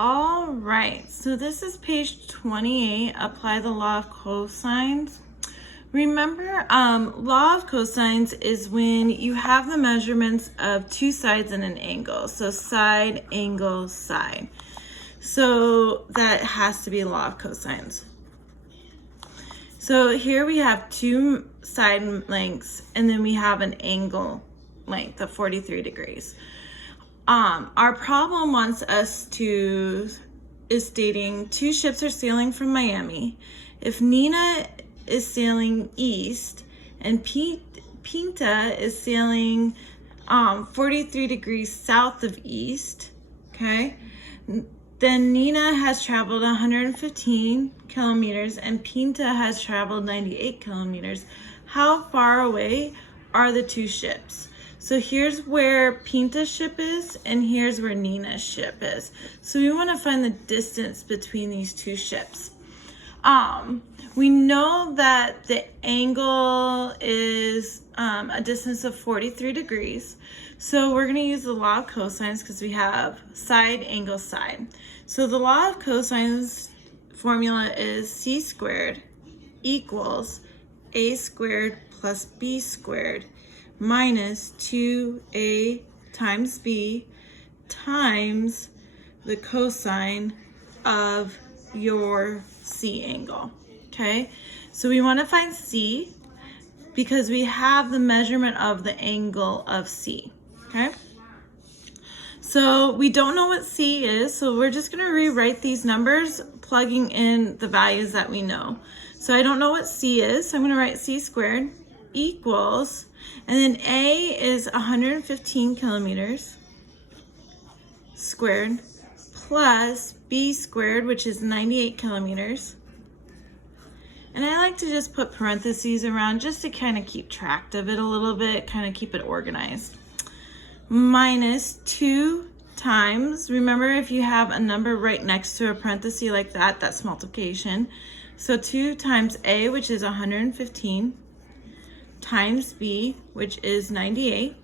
All right, so this is page 28, apply the law of cosines. Remember, law of cosines is when you have the measurements of two sides and an angle. So side, angle, side. So that has to be law of cosines. So here we have two side lengths and then we have an angle length of 43 degrees. Our problem wants us to, is stating two ships are sailing from Miami. If Nina is sailing east and Pinta is sailing 43 degrees south of east, okay, then Nina has traveled 115 kilometers and Pinta has traveled 98 kilometers. How far away are the two ships? So here's where Pinta's ship is, and here's where Nina's ship is. So we want to find the distance between these two ships. We know that the angle is a distance of 43 degrees. So we're going to use the law of cosines because we have side, angle, side. So the law of cosines formula is c squared equals a squared plus b squared minus 2a times b times the cosine of your C angle. Okay, so we want to find C because we have the measurement of the angle of C. Okay, so we don't know what C is, so we're just going to rewrite these numbers plugging in the values that we know. So I don't know what C is, so I'm going to write C squared equals, and then A is 115 kilometers squared plus B squared, which is 98 kilometers. And I like to just put parentheses around just to kind of keep track of it a little bit, kind of keep it organized. Minus 2 times, remember if you have a number right next to a parenthesis like that, that's multiplication. So 2 times A, which is 115, times B, which is 98,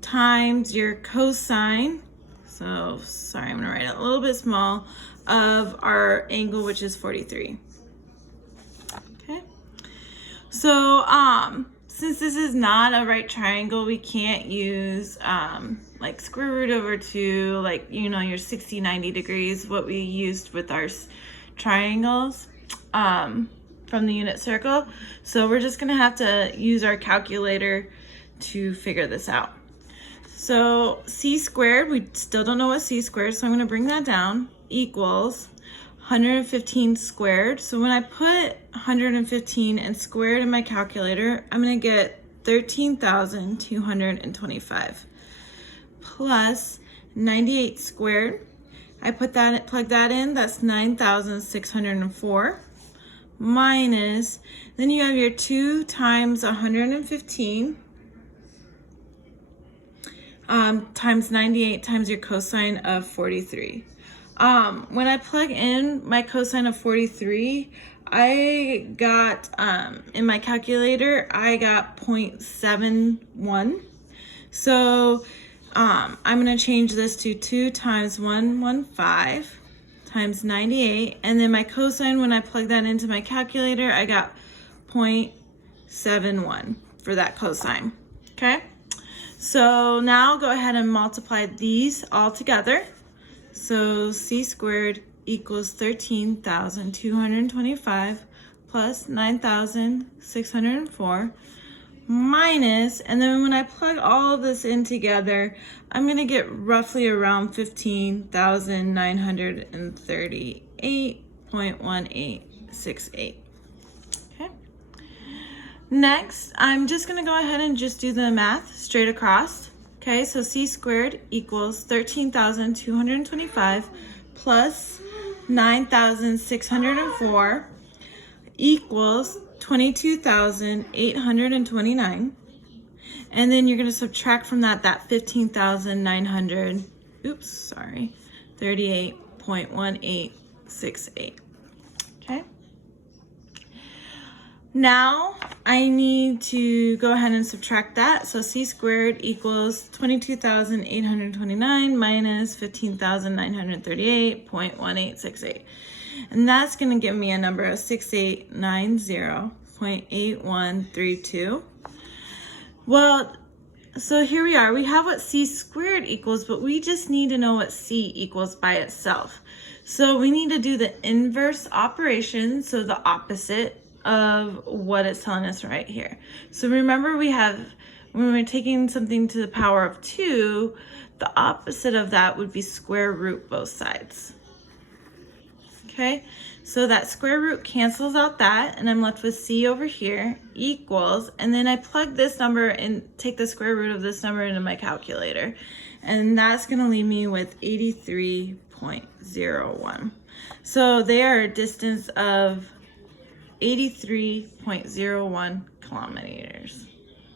times your cosine, so sorry, I'm going to write it a little bit small, of our angle, which is 43. Okay, so since this is not a right triangle, we can't use like square root over 2, like, you know, your 60, 90 degrees, what we used with our triangles from the unit circle. So we're just gonna have to use our calculator to figure this out. So C squared, we still don't know what C squared, so I'm gonna bring that down, equals 115 squared. So when I put 115 and squared in my calculator, I'm gonna get 13,225 plus 98 squared. I plug that in, that's 9,604 minus, then you have your 2 times 115 times 98 times your cosine of 43. When I plug in my cosine of 43, I got, in my calculator, I got 0.71. So I'm going to change this to 2 times 115 times 98. And then my cosine, when I plug that into my calculator, I got 0.71 for that cosine. Okay? So now go ahead and multiply these all together. So C squared equals 13,225 plus 9,604 minus, and then when I plug all of this in together, I'm going to get roughly around 15,938.1868. Okay. Next, I'm just going to go ahead and just do the math straight across. Okay, so C squared equals 13,225 plus 9,604 equals 22,829. And then you're going to subtract from that 15,900, 38.1868. Okay. Now I need to go ahead and subtract that. So c squared equals 22,829 minus 15,938.1868. And that's going to give me a number of 6890.8132. Well, so here we are. We have what c squared equals, but we just need to know what c equals by itself. So we need to do the inverse operation, so the opposite of what it's telling us right here. So remember, we have, when we're taking something to the power of 2, the opposite of that would be square root both sides. Okay, so that square root cancels out that, and I'm left with c over here equals, and then I plug this number and take the square root of this number into my calculator, and that's going to leave me with 83.01. So they are a distance of 83.01 kilometers.